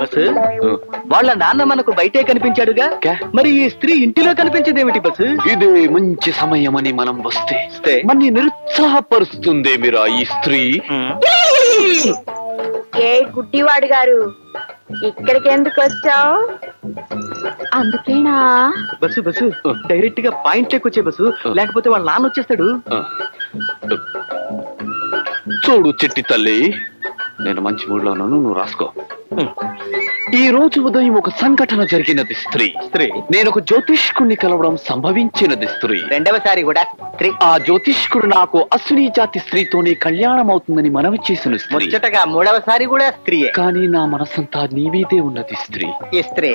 Bus వాళ్ళ నాన్న మనకు బయటే కనిపించాడుగా, మరి ఈ స్త్రీ ఇంటిలో కనిపించేదేమిటి బస్సు? ఇది మంచి సమయమని మనం వస్తే మన్ని నిరుత్సాహపరుస్తుంది మీరా ఈ స్త్రీ. ఏ గుడ్డివాడు గారు, ఇక్కడికి ఎందుకు వచ్చావు? అందుకేనా? బస్సు బస్సు డైరెక్ట్ గా పాయింట్ వచ్చే బస్సు, లేకపోతే వాళ్ళ నాన్న వచ్చేస్తాడు. చూడు చిట్టి తల్లి, నేను మంచి మూడ్లో ఉన్నాను, నువ్వు రాసుకో. ఈ రోజు ఉదయం ఒక సంఘటన జరిగినది స్త్రీ. నేను ఒక జ్యోతిష్కుడిని కలవడం సంభవించినది స్త్రీ. రెండవసారి కూడా స్త్రీ. ఆ జ్యోతిష్కుడు నాకు అశ్విని జాతి స్త్రీతోనే కళ్యాణం అవుతుందని మనవి చేసిన స్త్రీ. ముచ్చటగా మూడవసారి కూడా స్త్రీయే. కానీ నా మనసంతా నీవీదే ఉన్నది స్త్రీ. ఈ స్త్రీ.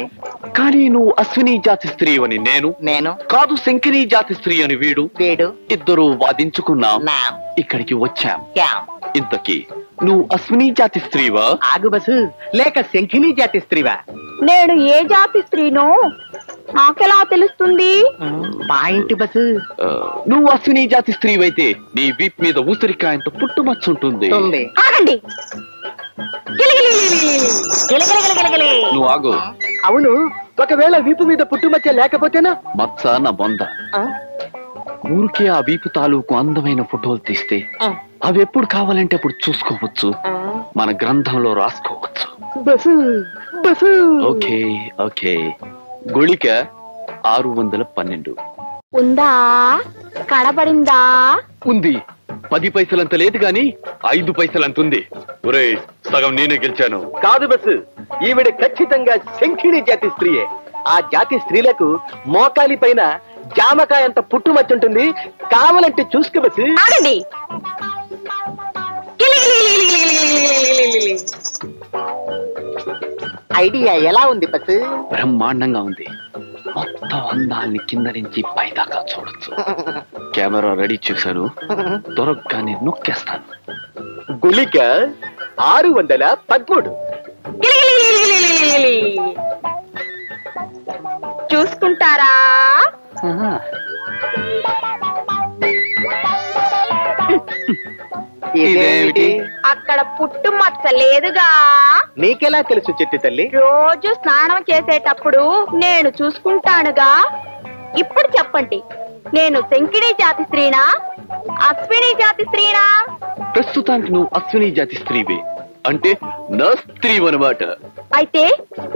కానీ నువ్వు అశ్విని జాతి స్త్రీ అని నేను కాదు, శంకిని జాతి స్త్రీ అని వీడు. ఇద్దరు వాదించుకున్నాం, ఇక్కడికి వచ్చాం. ఇంతకీ నువ్వు అశ్విని జాతి స్త్రీవా? ఆగు బస్సు, లేక శంఖిని జాతి స్త్రీవా? నేను ఏ జాతి స్త్రీనో నాకెలా తెలుస్తుంది? Point bus. నువ్వు అశ్విని జాతి స్త్రీవైతే నీ వీప్ మీద ఊసరికాయంత పుట్టుమచ్చుంటుంది. ఆగండి. నువ్వు ఆగు. అవును, ఒకవేళ వీపు మీద పుట్టుమచ్చ లేకపోతేనా? మచ్చ నా బొంద. ఊరికే ఆ వీపు తాలూకు అందమైన ఫోటోలు తీస్తే అవి ఎప్పుడు కావాలంటే అప్పుడు చూసుకోవచ్చు, మన గ్రంథంలో రాసుకోవచ్చు. Okay okay. గుళిక 612 ఉందా? కనబడిందా? ఉంది. 10 పైసలంత లేదు గాని 5 పైసలంత ఉంది. ఒరే, సగం నేనే గెలిచాను. కాదు బస్సు, ఈవిడ ఖచ్చితంగా శంఖిని జాతి స్త్రీయే. ఆ జాతి స్త్రీలకు మోకాలి పైన జామకాయ అంత పుట్టుమచ్చుంటుంది, కావాలంటే చూసుకో బస్సు. ఆగండి. ఐడియా ఎలా ఉంది బస్సు? బ్రహ్మాండంగా ఉంది. మొత్తం అందాన్ని కింద నుంచి పైదాకా చూడొచ్చు. కెమెరా రెడీ చేశాను, దొరకగానే నొక్కేస్తాను. గుళిక 613. చూసుకుంటారా? ఇదేమిటి? అక్కడ పుట్టు మచ్చ లేదుగా. నీకెలా తెలుసు చెట్టి తల్లి? రోజు స్నానం చేసేటప్పుడు నేను చూసుకుంటానుగా. ఇప్పుడు చెప్పండి, నేను శంకిని జాతి స్త్రీనా, అశ్విని జాతి స్త్రీనా? ప్రస్తుతానికి నువ్వు అశ్విని జాతి స్త్రీవే, అంటే నా స్త్రీ అన్నమాట. అయితే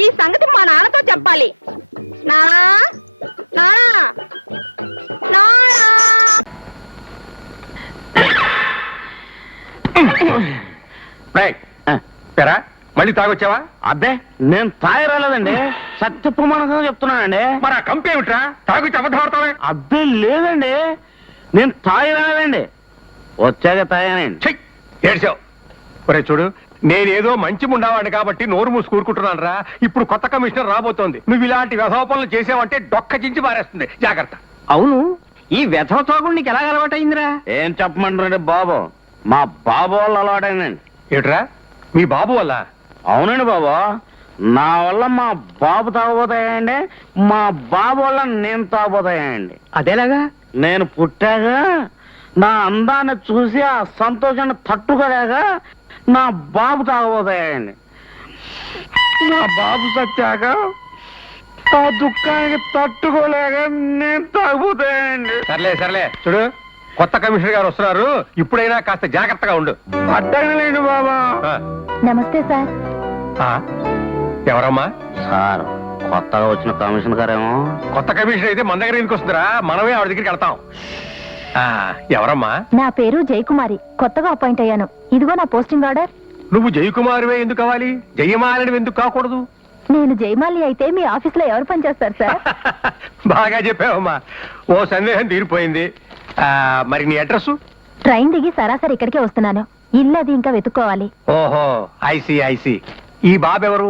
ఈ సంగతి మా నాన్నతో చెప్పాలి. నానా నానా నానా. మళ్ళీ తాగొచ్చావా? అబ్బే, నేను తాగి రాలేదండి, సత్య ప్రమాణంగా చెప్తున్నానండి. మరి ఆ కంపెనీ ఏమిట్రా? తాగుచ్చి అబద్ధం ఆడతావే? అబ్బే లేదండి, నేను తాగి రాలేదండి, వచ్చాక తాగానండి. ఏడ్చావు. ఒరే చూడు, నేనేదో మంచి ఉండవాడిని కాబట్టి నోరు మూసి కూరుకుంటున్నాను రా. ఇప్పుడు కొత్త కమిషనర్ రాబోతోంది. నువ్వు ఇలాంటి వ్యధోపనలు చేసావంటే డొక్క చించి పారేస్తుంది, జాగ్రత్త. అవును, ఈ వ్యధ తాగుడు నీకు ఎలా అలవాటైందిరా? ఏం చెప్పమంటారండి బాబు, మా బాబు వాళ్ళు అలవాటైందండి. ఏట్రా, మీ బాబు వల్ల? అవునండి బాబు, నా వల్ల మా బాబు తాగబోతాయండి, మా బాబు వల్ల నేను తాగబోతాయండి. అదేలాగా? నేను పుట్టాక నా అందాన్ని చూసి ఆ సంతోషాన్ని తట్టుకోలేక నా బాబు తాగబోతాయండి. నా బాబు సత్యాక ఆ దుఃఖానికి తట్టుకోలేక నేను తాగబోతాయండి. సర్లే సర్లే, చూడు, కొత్త కమిషనర్ గారు వస్తున్నారు, ఇప్పుడైనా కాస్త జాగ్రత్తగా ఉండు. అడ్డగలేండి బాబా. నమస్తే సార్. ఎవరమ్మా? సార్, కొత్తగా వచ్చిన కమిషన్ గారేమో. కొత్త కమిషనర్ అయితే మన దగ్గర ఎందుకు వస్తుందిరా? మనమే ఆవిడ దగ్గరికి వెళ్తాం. ఎవరమ్మా? నా పేరు జయకుమారి, కొత్తగా అపాయింట్ అయ్యాను. ఇదిగో నా పోస్టింగ్ ఆర్డర్. నువ్వు జయకుమారివే ఎందుకు కావాలి? జయమాలిని ఎందుకు కాకూడదు? నేను జయమాలి అయితే మీ ఆఫీస్ లో ఎవరు పనిచేస్తారు సార్? బాగా చెప్పావమ్మా, ఓ సందేహం తీరిపోయింది. మరి నీ అడ్రస్? ట్రైన్ దిగి సరాసరి ఇక్కడికే వస్తున్నాను. ఇల్లు అది ఇంకా వెతుక్కోవాలి. ఓహో, ఐసి ఐసి. ఈ బాబు ఎవరు?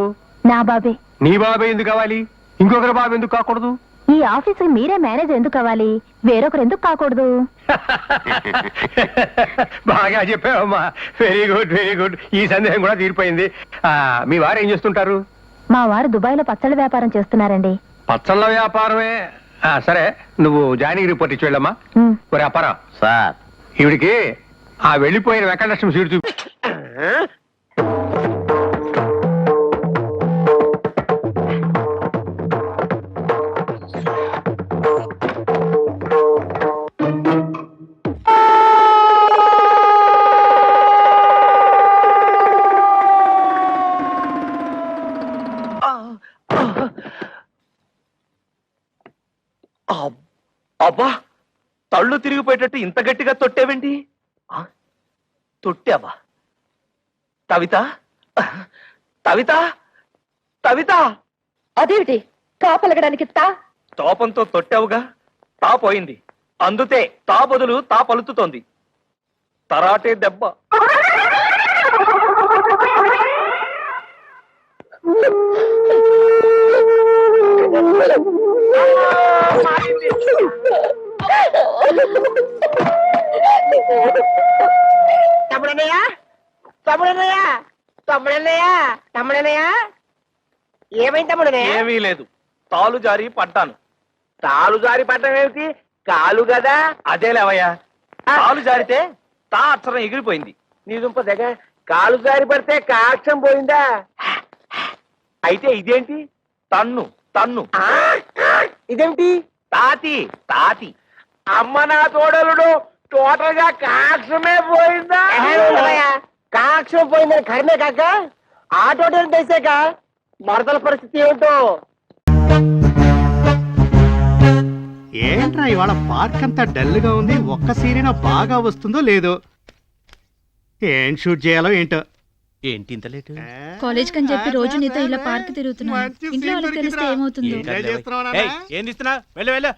నా బాబే. నీ బాబే ఎందుకు కావాలి? ఇంకొకరి బాబు ఎందుకు కాకూడదు? ఈ ఆఫీస్ మీరే మేనేజర్ ఎందుకు కావాలి? వేరొకరు ఎందుకు కాకూడదు? బాగా చెప్పావమ్మా, వెరీ గుడ్ వెరీ గుడ్. ఈ సందేహం కూడా తీరిపోయింది. మీ వారు ఏం చేస్తుంటారు? మా వారు దుబాయ్ లో పచ్చళ్ళ వ్యాపారం చేస్తున్నారండి. పచ్చళ్ళ వ్యాపారమే. సరే, నువ్వు జాయినింగ్ రిపోర్ట్ ఇచ్చి వెళ్ళమ్మా. ఒరే అప్పారా, సార్, ఈవిడికి ఆ వెళ్ళిపోయిన వెంకటలక్ష్మి సీటు చూపి. అబ్బా, తళ్ళు తిరిగిపోయేటట్టు ఇంత గట్టిగా తొట్టేవేంటి? తొట్టావా? కవిత, కవిత, కవిత! అదేమిటి కాపలగడానికి తోపంతో తొట్టావుగా, తా పోయింది. అందుతే తా బదులు తా పలుకుతోంది. తరాటే దెబ్బ. తమ్ముడన్నయ్యా, తమ్ముడన్నయ్యా, తమ్ముడన్నయ్యా, తమ్ముడన్నయ్యా, ఏమైంది తమ్ముడన్నయ్యా? ఏమీ లేదు, తాలు జారి పడ్డాను. తాలు జారి పడ్డం ఏమిటి? కాలు కదా. అదేలేవయ్యా, తాలు జారితే తా అక్షరం ఎగిరిపోయింది. నీ దుంప దగ్గ కాలు జారి పడితే కాక్షం పోయిందా? అయితే ఇదేంటి? తన్ను తన్ను. ఇదేమిటి? తాతి తాతి. అమ్మ నా తోడలుడు, టోటల్ గా కాక్షమే పోయిందా? కాక్షం పోయిందని కర్మే కాక ఆ టోటల్ తెసాక మరదల పరిస్థితి ఏమిటో. ఏంట్రా ఇవాళ పార్క్ అంతా డల్ గా ఉంది. ఒక్క సీరీనా బాగా వస్తుందో లేదో. ఏం షూట్ చేయాలో ఏంటో. ఏంటి ఇంత లేటు? కాలేజ్ కని చెప్పి రోజు నీతో ఇలా పార్క్ తిరుగుతున్నాను. మంచి ఇంట్లో వాళ్ళకి scene తెలిస్తే దొరికిందిరా. ఏమవుతుందో. ఎంజాయ్ చేస్తున్నావా నాన్న? ఏయ్, ఏం తీస్తున్నా? వెళ్ళు వెళ్ళు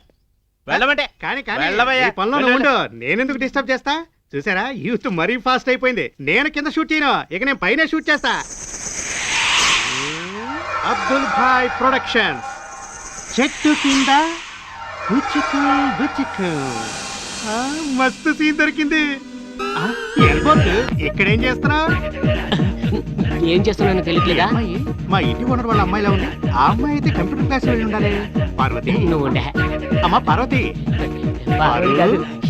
వెళ్ళమంటే కానీ వెళ్ళవయ్యా. ఈ పనిలో నువ్వు ఉండు. నేనెందుకు డిస్టర్బ్ చేస్తా? చూసారా, యూత్ మరీ ఫాస్ట్ అయిపోయింది. నేను కింద షూట్ చేయను, ఇక నేను పైన షూట్ చేస్తా. అబ్దుల్ భాయ్ ప్రొడక్షన్స్. చెట్టు కింద గుచ్చుకు గుచ్చుకు. మస్తు సీన్ దొరికింది. ఇక్కడేం చేస్తున్నావు? ఏం చేస్తున్నానో తెలియట్లేదా? మా ఇంటి ఓనర్ వాళ్ళ అమ్మాయిలా ఉంది. ఆ అమ్మాయి అయితే కంప్యూటర్ క్లాస్ వెళ్ళి ఉండాలి. పార్వతి, నువ్వు ఉండే. అమ్మా పార్వతి.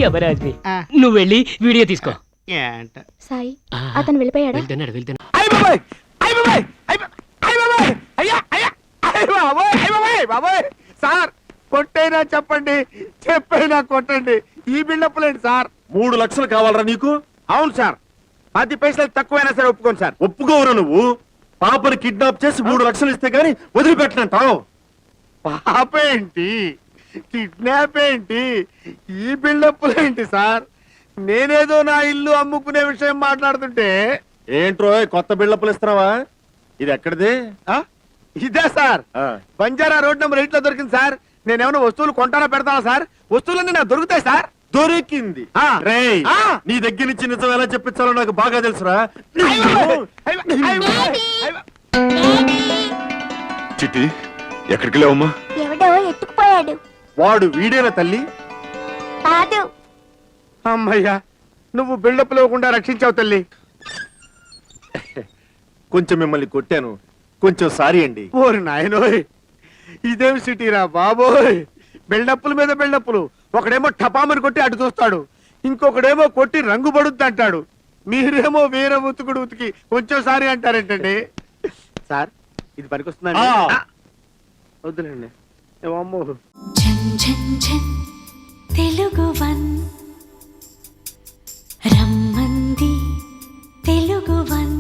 ఎవరాజ్ని? ఆ. నువ్వు వెళ్ళి వీడియో తీసుకో. ఏంట సాయి అతను వెళ్ళిపోయాడా? వెళ్తున్నాడు వెళ్తున్నాడు. సార్ కొట్టైనా చెప్పండి, చెప్పైనా కొట్టండి. ఈ బిల్డప్లేండి సార్. 3 లక్షలు కావాలరా నీకు? అవును సార్, 10 పైసలు తక్కువైనా సరే ఒప్పుకోను సార్. ఒప్పుకోవరా నువ్వు? పాపని కిడ్నాప్ చేసి 3 లక్షలు ఇస్తే గానీ వదిలిపెట్టనంటావు? పాప ఏంటి, కిడ్నాప్ ఏంటి, ఈ బిల్డప్లేంటి సార్? నేనేదో నా ఇల్లు అమ్ముకునే విషయం మాట్లాడుతుంటే ఏంట్రో కొత్త బిల్డప్లు ఇస్తున్నావా? ఇది ఎక్కడిది? ఆ? ఇదే సార్, ఆ. బంజారా రోడ్ నెంబర్ 8 లో దొరికింది సార్. నేనేమైనా వస్తువులు కొంటానా పెడతానా సార్? వస్తువులన్నీ నాకు దొరుకుతాయి సార్. దొరికింది. ఆ. రేయ్, ఆ. నీ దగ్గర నుంచి నిజం ఎలా చెప్పించాలో నాకు బాగా తెలుసురా. చిట్టి, ఎక్కడికి లేవమ్మా? ఎవడో ఎత్తుకుపోయాడు. వాడు వీడేనా తల్లి? కాదు. అమ్మయ్యా, నువ్వు బిల్డప్ లేకుండా రక్షించావు తల్లి. కొంచెం మిమ్మల్ని కొట్టాను, కొంచెం సారీ అండి. ఓరి నాయనోయ్, ఇదేం సిటీరా బాబోయ్. బిల్డప్పుల మీద బిల్డప్పులు. ఒకడేమో టపామని కొట్టి అటు చూస్తాడు, ఇంకొకడేమో కొట్టి రంగు పడుద్ది అంటాడు. మీరేమో వేరే ఉతుకుడు ఉతికి కొంచెం సారీ అంటారేంటండి? సార్, ఇది పనికొస్తుందండి? ఆ. వద్దులేండి. ఏమమ్మో. తెలుగువన్ రమ్మంది తెలుగువన్